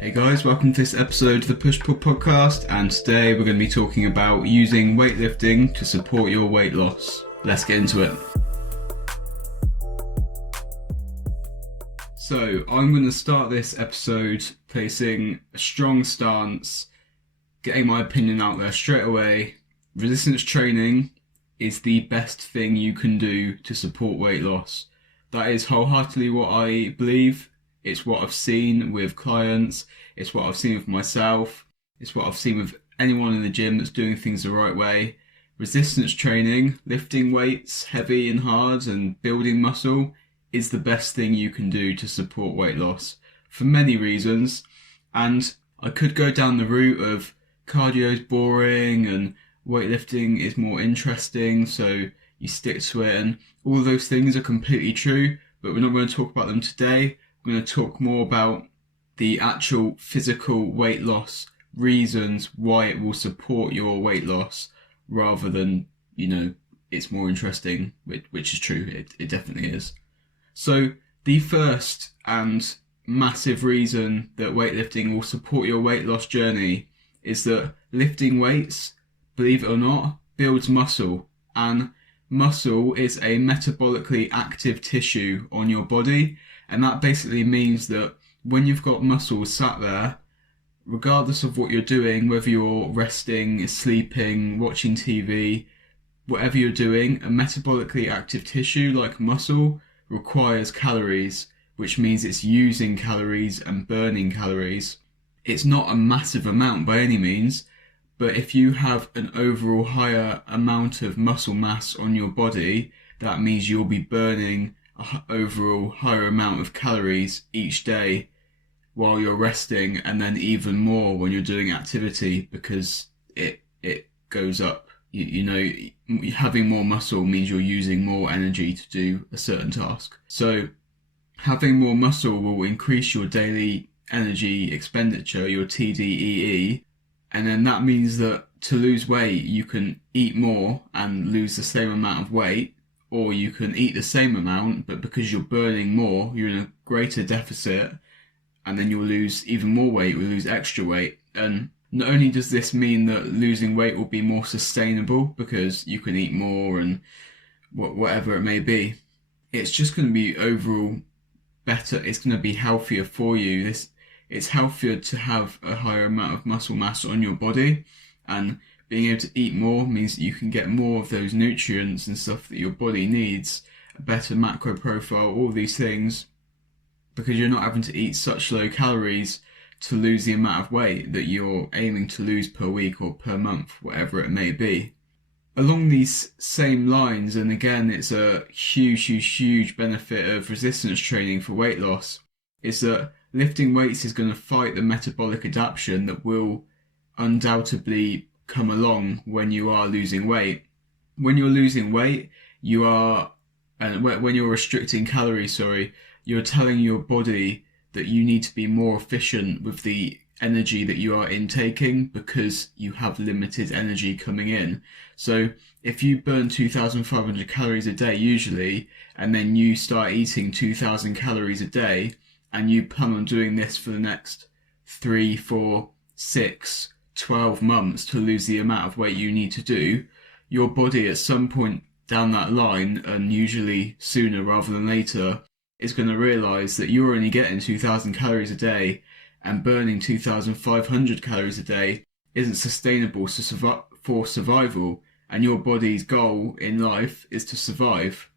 Hey guys, welcome to this episode of the Push Pull Podcast, and today we're going to be talking about using weightlifting to support your weight loss. Let's get into it. So, I'm going to start this episode placing a strong stance, getting my opinion out there straight away. Resistance training is the best thing you can do to support weight loss. That is wholeheartedly what I believe. It's what I've seen with clients, it's what I've seen with myself, it's what I've seen with anyone in the gym that's doing things the right way. Resistance training, lifting weights heavy and hard and building muscle is the best thing you can do to support weight loss for many reasons. And I could go down the route of cardio is boring and weightlifting is more interesting, so you stick to it, and all of those things are completely true, but we're not going to talk about them today. I'm going to talk more about the actual physical weight loss reasons why it will support your weight loss, rather than, it's more interesting, which is true. It definitely is. So the first and massive reason that weightlifting will support your weight loss journey is that lifting weights, believe it or not, builds muscle. And muscle is a metabolically active tissue on your body. And that basically means that when you've got muscles sat there, regardless of what you're doing, whether you're resting, sleeping, watching TV, whatever you're doing, a metabolically active tissue like muscle requires calories, which means it's using calories and burning calories. It's not a massive amount by any means, but if you have an overall higher amount of muscle mass on your body, that means you'll be burning overall higher amount of calories each day while you're resting, and then even more when you're doing activity, because it goes up. Having more muscle means you're using more energy to do a certain task. So having more muscle will increase your daily energy expenditure, your TDEE, and then that means that to lose weight you can eat more and lose the same amount of weight, or you can eat the same amount, but because you're burning more, you're in a greater deficit, and then you'll lose even more weight, you'll lose extra weight. And not only does this mean that losing weight will be more sustainable because you can eat more and whatever it may be, it's just going to be overall better, it's going to be healthier for you. It's healthier to have a higher amount of muscle mass on your body, and being able to eat more means that you can get more of those nutrients and stuff that your body needs, a better macro profile, all these things, because you're not having to eat such low calories to lose the amount of weight that you're aiming to lose per week or per month, whatever it may be. Along these same lines, and again, it's a huge benefit of resistance training for weight loss, is that lifting weights is going to fight the metabolic adaptation that will undoubtedly come along when you are losing weight. When you're losing weight, when you're restricting calories, you're telling your body that you need to be more efficient with the energy that you are intaking because you have limited energy coming in. So if you burn 2,500 calories a day usually, and then you start eating 2,000 calories a day, and you plan on doing this for the next 3, 4, 6, 12 months to lose the amount of weight you need to do, your body at some point down that line, and usually sooner rather than later, is going to realise that you're only getting 2,000 calories a day, and burning 2,500 calories a day isn't sustainable for survival, and your body's goal in life is to survive.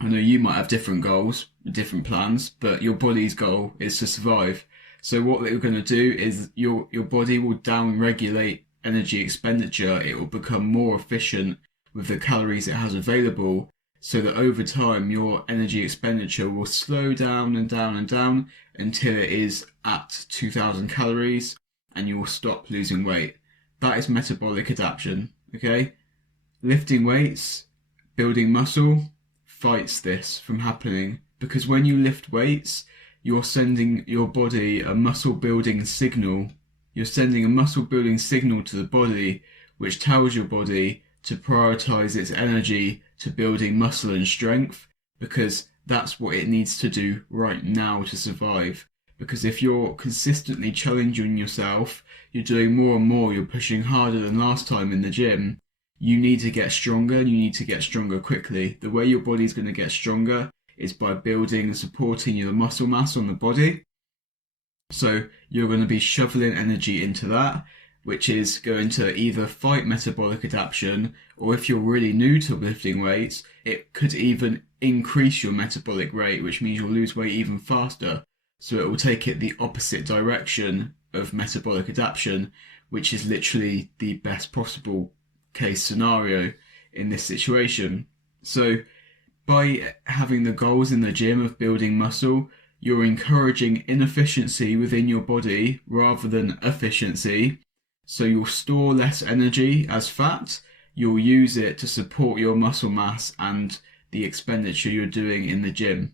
I know you might have different goals, different plans, but your body's goal is to survive. So what they're going to do is your body will down-regulate energy expenditure. It will become more efficient with the calories it has available, so that over time your energy expenditure will slow down and down and down until it is at 2,000 calories, and you will stop losing weight. That is metabolic adaptation, okay? Lifting weights, building muscle, fights this from happening, because when you lift weights, you're sending your body a muscle building signal. You're sending a muscle building signal to the body, which tells your body to prioritize its energy to building muscle and strength, because that's what it needs to do right now to survive. because if you're consistently challenging yourself, you're doing more and more, you're pushing harder than last time in the gym, you need to get stronger, and you need to get stronger quickly. The way your body's going to get stronger is by building and supporting your muscle mass on the body. So you're going to be shoveling energy into that, which is going to either fight metabolic adaptation, or if you're really new to lifting weights, it could even increase your metabolic rate, which means you'll lose weight even faster. So it will take it the opposite direction of metabolic adaptation, which is literally the best possible case scenario in this situation. So by having the goals in the gym of building muscle, you're encouraging inefficiency within your body rather than efficiency. So you'll store less energy as fat, you'll use it to support your muscle mass and the expenditure you're doing in the gym.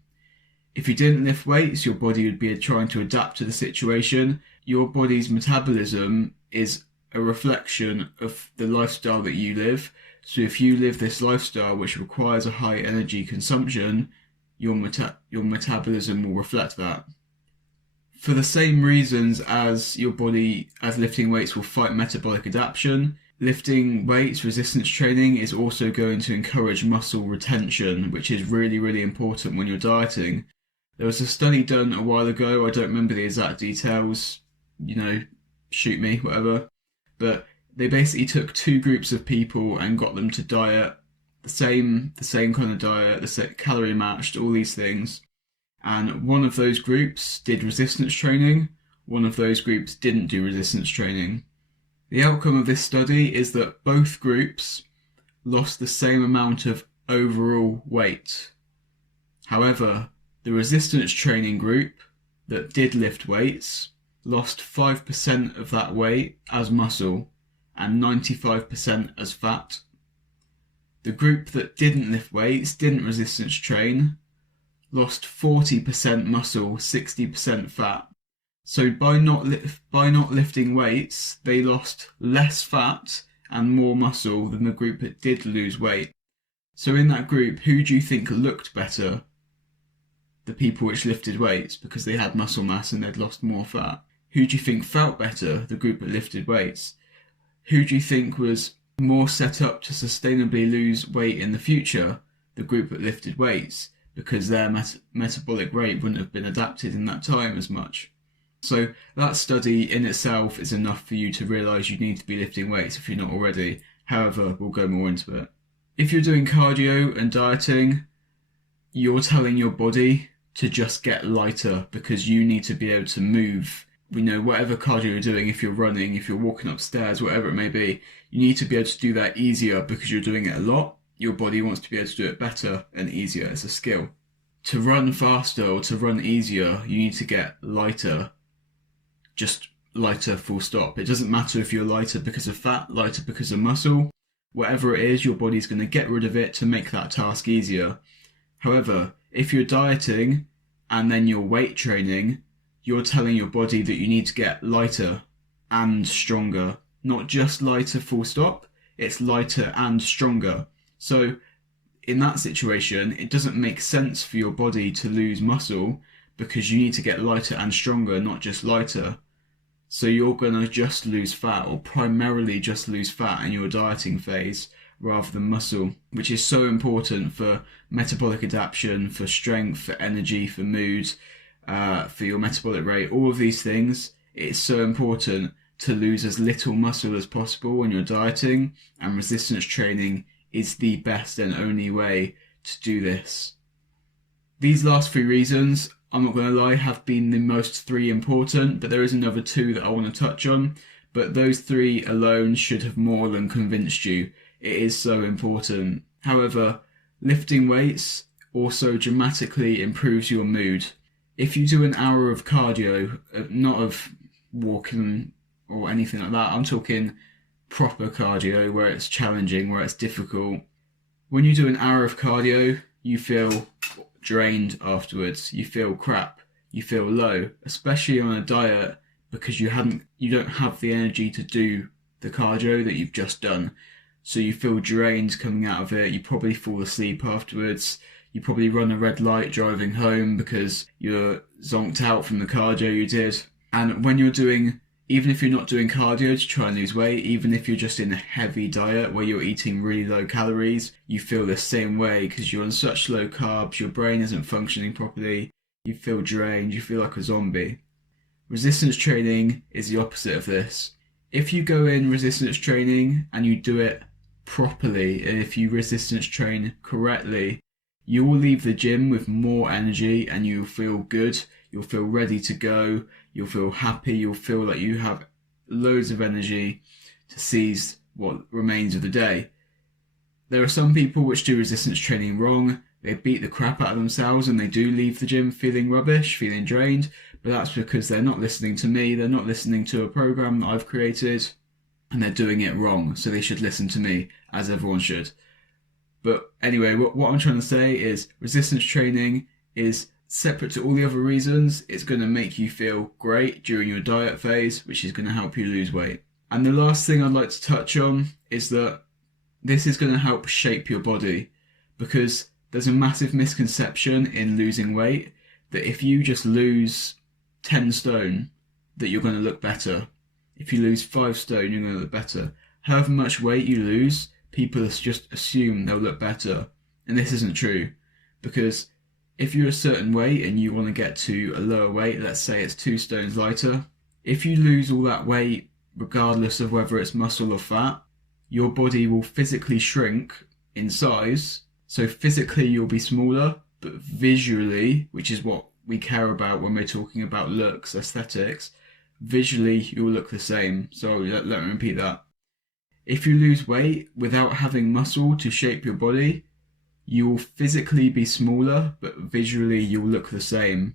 If you didn't lift weights, your body would be trying to adapt to the situation. Your body's metabolism is a reflection of the lifestyle that you live. So if you live this lifestyle which requires a high energy consumption, your metabolism will reflect that. For the same reasons as your body, as lifting weights will fight metabolic adaptation, lifting weights, resistance training is also going to encourage muscle retention, which is really, really important when you're dieting. There was a study done a while ago, I don't remember the exact details, shoot me, whatever. But they basically took two groups of people and got them to diet the same kind of diet, the same calorie matched, all these things. And one of those groups did resistance training, one of those groups didn't do resistance training. The outcome of this study is that both groups lost the same amount of overall weight. However, the resistance training group that did lift weights lost 5% of that weight as muscle and 95% as fat. The group that didn't lift weights, didn't resistance train, lost 40% muscle, 60% fat. So by not lifting weights, they lost less fat and more muscle than the group that did lose weight. So in that group, who do you think looked better? The people which lifted weights because they had muscle mass and they'd lost more fat. Who do you think felt better? The group that lifted weights. Who do you think was more set up to sustainably lose weight in the future? The group that lifted weights, because their metabolic rate wouldn't have been adapted in that time as much. So that study in itself is enough for you to realise you need to be lifting weights if you're not already. However, we'll go more into it. If you're doing cardio and dieting, you're telling your body to just get lighter because you need to be able to move. Whatever cardio you're doing, if you're running, if you're walking upstairs, whatever it may be, you need to be able to do that easier because you're doing it a lot. Your body wants to be able to do it better and easier. It's a skill. To run faster or to run easier, you need to get lighter. Just lighter, full stop. It doesn't matter if you're lighter because of fat, lighter because of muscle. Whatever it is, your body's going to get rid of it to make that task easier. However, if you're dieting and then you're weight training, you're telling your body that you need to get lighter and stronger. Not just lighter, full stop. It's lighter and stronger. So in that situation, it doesn't make sense for your body to lose muscle because you need to get lighter and stronger, not just lighter. So you're going to just lose fat, or primarily just lose fat in your dieting phase rather than muscle, which is so important for metabolic adaptation, for strength, for energy, for mood, for your metabolic rate. All of these things, it's so important to lose as little muscle as possible when you're dieting, and resistance training is the best and only way to do this. These last three reasons, I'm not going to lie, have been the most three important, but there is another two that I want to touch on. But those three alone should have more than convinced you. It is so important. However, lifting weights also dramatically improves your mood. If you do an hour of cardio, not of walking or anything like that, I'm talking proper cardio where it's challenging, where it's difficult. When you do an hour of cardio, you feel drained afterwards, you feel crap, you feel low, especially on a diet, because you don't have the energy to do the cardio that you've just done. So you feel drained coming out of it, you probably fall asleep afterwards, You probably run a red light driving home because you're zonked out from the cardio you did. And when you're doing, even if you're not doing cardio to try and lose weight, even if you're just in a heavy diet where you're eating really low calories, you feel the same way because you're on such low carbs, your brain isn't functioning properly, you feel drained, you feel like a zombie. Resistance training is the opposite of this. If you go in resistance training and you do it properly, and if you resistance train correctly, you will leave the gym with more energy and you'll feel good, you'll feel ready to go, you'll feel happy, you'll feel like you have loads of energy to seize what remains of the day. There are some people which do resistance training wrong. They beat the crap out of themselves and they do leave the gym feeling rubbish, feeling drained, but that's because they're not listening to me, they're not listening to a program that I've created, and they're doing it wrong, so they should listen to me, as everyone should. But anyway, what I'm trying to say is resistance training is separate to all the other reasons. It's going to make you feel great during your diet phase, which is going to help you lose weight. And the last thing I'd like to touch on is that this is going to help shape your body, because there's a massive misconception in losing weight that if you just lose 10 stone, that you're going to look better. If you lose 5 stone, you're going to look better. However much weight you lose, people just assume they'll look better. And this isn't true, because if you're a certain weight and you want to get to a lower weight, let's say it's 2 stones lighter, if you lose all that weight, regardless of whether it's muscle or fat, your body will physically shrink in size. So physically you'll be smaller, but visually, which is what we care about when we're talking about looks, aesthetics, visually you'll look the same. So let me repeat that. If you lose weight without having muscle to shape your body, you will physically be smaller, but visually you'll look the same.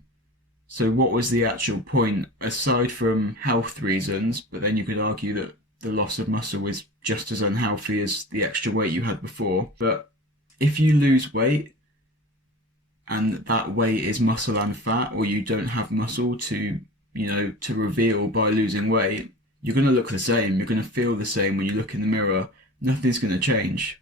So what was the actual point, aside from health reasons? But then you could argue that the loss of muscle is just as unhealthy as the extra weight you had before. But if you lose weight and that weight is muscle and fat, or you don't have muscle to reveal by losing weight, you're going to look the same. You're going to feel the same when you look in the mirror. Nothing's going to change.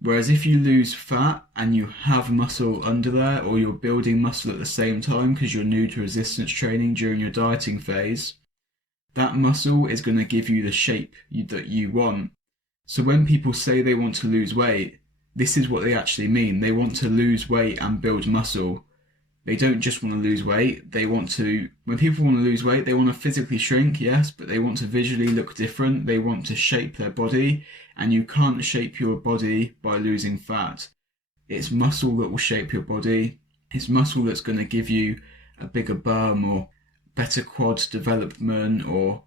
Whereas if you lose fat and you have muscle under there, or you're building muscle at the same time because you're new to resistance training during your dieting phase, that muscle is going to give you the shape that you want. So when people say they want to lose weight, this is what they actually mean. They want to lose weight and build muscle. They don't just want to lose weight. When people want to lose weight, they want to physically shrink, yes, but they want to visually look different. They want to shape their body, and you can't shape your body by losing fat. It's muscle that will shape your body. It's muscle that's going to give you a bigger bum or better quad development, or,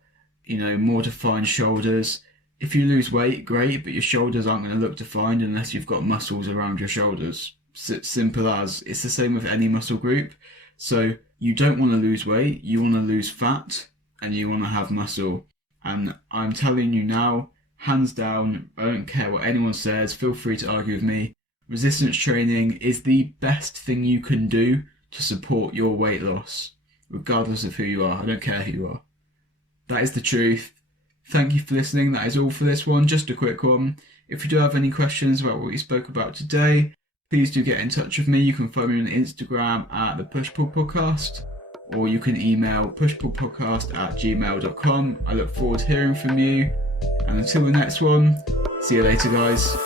more defined shoulders. If you lose weight, great, but your shoulders aren't going to look defined unless you've got muscles around your shoulders. Simple as. It's the same with any muscle group. So you don't want to lose weight, you want to lose fat, and you want to have muscle. And I'm telling you now, hands down, I don't care what anyone says, feel free to argue with me, resistance training is the best thing you can do to support your weight loss, regardless of who you are. I don't care who you are. That is the truth. Thank you for listening. That is all for this one. Just a quick one. If you do have any questions about what we spoke about today, please do get in touch with me. You can find me on Instagram at the Push-Pull Podcast, or you can email pushpullpodcast@gmail.com. I look forward to hearing from you. And until the next one, see you later, guys.